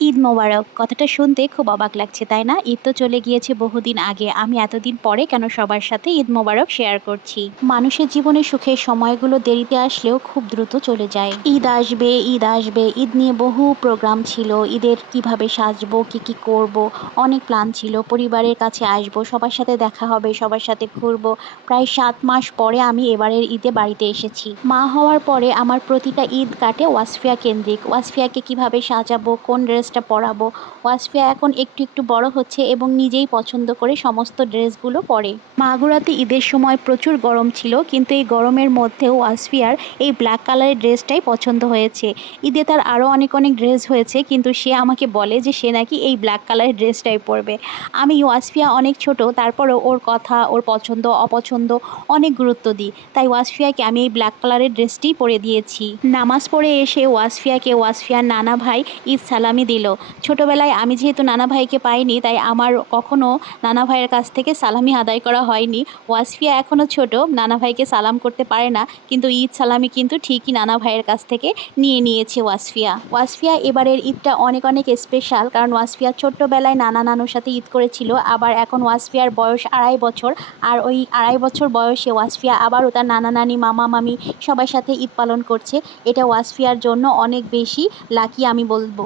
ঈদ মোবারক। কথাটা শুনতে খুব অবাক লাগছে, তাই না? ঈদ তো চলে গিয়েছে বহুদিন আগে। আমি এতদিন পরে কেন সবার সাথে ঈদ মোবারক শেয়ার করছি? মানুষের জীবনে সুখের সময়গুলো দেরিতে আসলেও খুব দ্রুত চলে যায়। ঈদ আসবে ঈদ আসবে। ঈদ নিয়ে বহু প্রোগ্রাম ছিল। ঈদের কীভাবে সাজবো, কি কি করব, অনেক প্ল্যান ছিল। পরিবারের কাছে আসব, সবার সাথে দেখা হবে, সবার সাথে ঘুরবো। প্রায় সাত মাস পরে আমি এবারের ঈদে বাড়িতে এসেছি। মা হওয়ার পরে আমার প্রতিটা ঈদ কাটে ওয়াসফিয়া কেন্দ্রিক। ওয়াসফিয়াকে কীভাবে সাজাবো, কোন ড্রেসটা পরাবো। ওয়াসফিয়া এখন একটু একটু বড় হচ্ছে এবং নিজেই পছন্দ করে সমস্ত ড্রেসগুলো পরে। মাগুরাতে ঈদের সময় প্রচুর গরম ছিল, কিন্তু এই গরমের মধ্যেও ওয়াসফিয়ার এই ব্ল্যাক কালারের ড্রেসটাই পছন্দ হয়েছে। ঈদে তার আরও অনেক অনেক ড্রেস হয়েছে, কিন্তু সে আমাকে বলে যে সে নাকি এই ব্ল্যাক কালারের ড্রেসটাই পরবে। আমি ওয়াসফিয়া অনেক ছোট, তারপরেও ওর কথা, ওর পছন্দ, অপছন্দ অনেক গুরুত্ব দিই। তাই ওয়াসফিয়াকে আমি এই ব্ল্যাক কালারের ড্রেসটি পরে দিয়েছি। নামাজ পড়ে এসে ওয়াসফিয়াকে, ওয়াসফিয়ার নানা ভাই ঈদ সালামি দিল। ছোটোবেলায় আমি যেহেতু নানা ভাইকে পাইনি, তাই আমার কখনও নানা ভাইয়ের কাছ থেকে সালামি আদায় করা হয়নি। ওয়াসফিয়া এখনও ছোট, নানা ভাইকে সালাম করতে পারে না, কিন্তু ঈদ সালামি কিন্তু ঠিকই নানা ভাইয়ের কাছ থেকে নিয়ে নিয়েছে ওয়াসফিয়া। ওয়াসফিয়া এবারের ঈদটা অনেক অনেক স্পেশাল কারণ ওয়াসফিয়া ছোট্টবেলায় নানা নানুর সাথে ঈদ করেছিল, আবার এখন ওয়াসফিয়ার বয়স আড়াই বছর, আর ওই আড়াই বছর বয়সে ওয়াসফিয়া আবারও তার নানা নানি, মামা, মামি সবার সাথে ঈদ পালন করছে। এটা ওয়াসফিয়ার জন্য অনেক বেশি লাকি আমি বলব।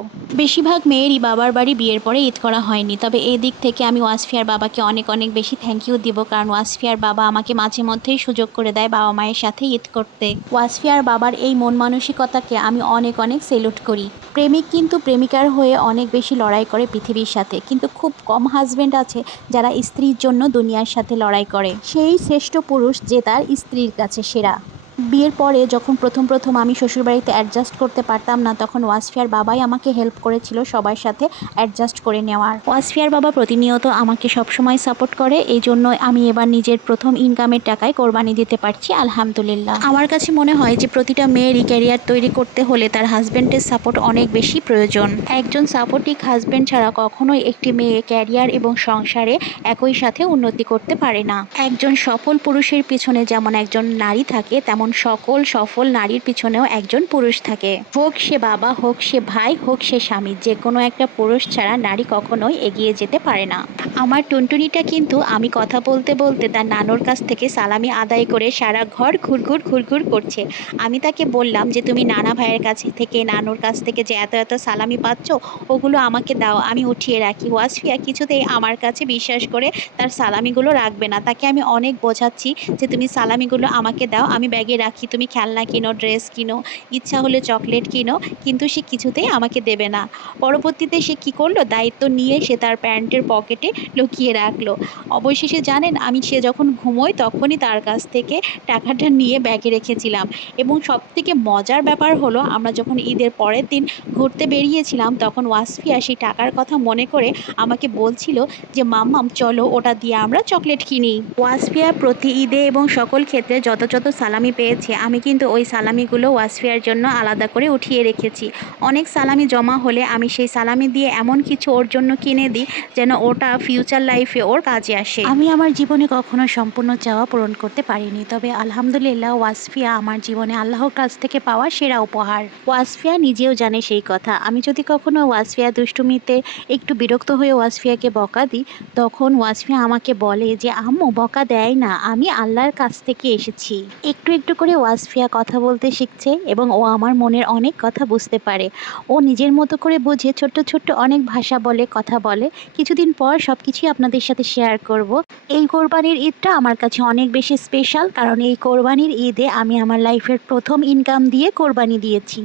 বেশিরভাগ মেয়েরই বাবার বাড়ি বিয়ের পরে ঈদ করা হয়নি। তবে এই দিক থেকে আমি ওয়াসফিয়ার বাবাকে অনেক অনেক বেশি থ্যাংক ইউ দিব, কারণ ওয়াসফিয়ার বাবা আমাকে মাঝে মধ্যেই সুযোগ করে দেয় বাবা মায়ের সাথে ঈদ করতে। ওয়াসফিয়ার বাবার এই মন মানসিকতাকে আমি অনেক অনেক সেলুট করি। প্রেমিক কিন্তু প্রেমিকার হয়ে অনেক বেশি লড়াই করে পৃথিবীর সাথে। কিন্তু খুব কম হাজবেন্ড আছে যারা স্ত্রীর জন্য দুনিয়ার সাথে লড়াই করে। সেই শ্রেষ্ঠ পুরুষ যে তার স্ত্রীর কাছে সেরা। বিয়ের পরে যখন প্রথম প্রথম আমি শ্বশুরবাড়িতে অ্যাডজাস্ট করতে পারতাম না, তখন ওয়াসফিয়ার বাবাই আমাকে হেল্প করেছিল সবার সাথে অ্যাডজাস্ট করে নেওয়ার। ওয়াসফিয়ার বাবা প্রতিনিয়ত আমাকে সবসময় সাপোর্ট করে, এই জন্য আমি এবার নিজের প্রথম ইনকামের টাকায় কোরবানি দিতে পারছি, আলহামদুলিল্লাহ। আমার কাছে মনে হয় যে প্রতিটা মেয়েরই ক্যারিয়ার তৈরি করতে হলে তার হাজব্যান্ডের সাপোর্ট অনেক বেশি প্রয়োজন। একজন সাপোর্টিভ হাজব্যান্ড ছাড়া কখনোই একটি মেয়ে ক্যারিয়ার এবং সংসারে একই সাথে উন্নতি করতে পারে না। একজন সফল পুরুষের পিছনে যেমন একজন নারী থাকে, তেমন সকল সফল নারীর পিছনেও একজন পুরুষ থাকে। হোক সে বাবা, হোক সে ভাই, হোক সে স্বামী যে কোনো একটা পুরুষ ছাড়া নারী কখনোই এগিয়ে যেতে পারে না। আমার টুনটুনিটা কিন্তু আমি কথা বলতে বলতে তার নানুর কাছ থেকে সালামি আদায় করে সারা ঘর ঘুরঘুর ঘুরঘুর করছে। আমি তাকে বললাম যে, তুমি নানা ভাইয়ের কাছ থেকে, নানুর কাছ থেকে যে এত এত সালামি পাচ্ছ, ওগুলো আমাকে দাও, আমি উঠিয়ে রাখি। ওয়াসফিয়া কিছুতেই আমার কাছে বিশ্বাস করে তার সালামিগুলো রাখবে না। তাকে আমি অনেক বোঝাচ্ছি যে, তুমি সালামিগুলো আমাকে দাও, আমি ব্যাগে রাখি তুমি খেলনা কিনো, ড্রেস কিনো, ইচ্ছা হলে চকলেট কিনো, কিন্তু সে কিছুতেই আমাকে দেবে না। পরবর্তীতে সে কি করল? দায়িত্ব নিয়ে সে তার প্যান্টের পকেটে লুকিয়ে রাখল। অবশেষে জানেন, আমি সে যখন ঘুমোই তখনই তার কাছ থেকে টাকাটা নিয়ে ব্যাগে রেখেছিলাম। এবং সবথেকে মজার ব্যাপার হলো, আমরা যখন ঈদের পরের দিন ঘুরতে বেরিয়েছিলাম, তখন ওয়াসফিয়া সেই টাকার কথা মনে করে আমাকে বলছিল যে, মাম্মাম, চলো, ওটা দিয়ে আমরা চকলেট কিনি। ওয়াসফিয়া প্রতি ঈদে এবং সকল ক্ষেত্রে যত যত সালামি পেয়েছে আমি কিন্তু ওই সালামিগুলো ওয়াসফিয়ার জন্য আলাদা করে উঠিয়ে রেখেছি। অনেক সালামি জমা হলে আমি সেই সালামি দিয়ে এমন কিছু ওর জন্য কিনে দিই যেন ওটা ফিউচার লাইফে ওর কাজে আসে। আমি আমার জীবনে কখনো সম্পূর্ণ চাওয়া পূরণ করতে পারিনি, তবে আলহামদুলিল্লাহ ওয়াসফিয়া আমার জীবনে আল্লাহর কাছ থেকে পাওয়া সেরা উপহার। ওয়াসফিয়া নিজেও জানে সেই কথা। আমি যদি কখনো ওয়াসফিয়া দুষ্টুমিতে একটু বিরক্ত হয়ে ওয়াসফিয়াকে বকা দিই, তখন ওয়াসফিয়া আমাকে বলে যে, আম্মু, বকা দেয় না। আমি আল্লাহর কাছ থেকে এসেছি। একটু একটু করে ওয়াসফিয়া কথা বলতে শিখছে এবং ও আমার মনের অনেক কথা বুঝতে পারে। ও নিজের মতো করে বুঝে ছোট্ট ছোট্ট অনেক ভাষা বলে, কথা বলে। কিছুদিন পর সব কিছুই আপনাদের সাথে শেয়ার করব। এই কোরবানির ঈদটা আমার কাছে অনেক বেশি স্পেশাল কারণ এই কোরবানির ঈদে আমি আমার লাইফের প্রথম ইনকাম দিয়ে কোরবানি দিয়েছি।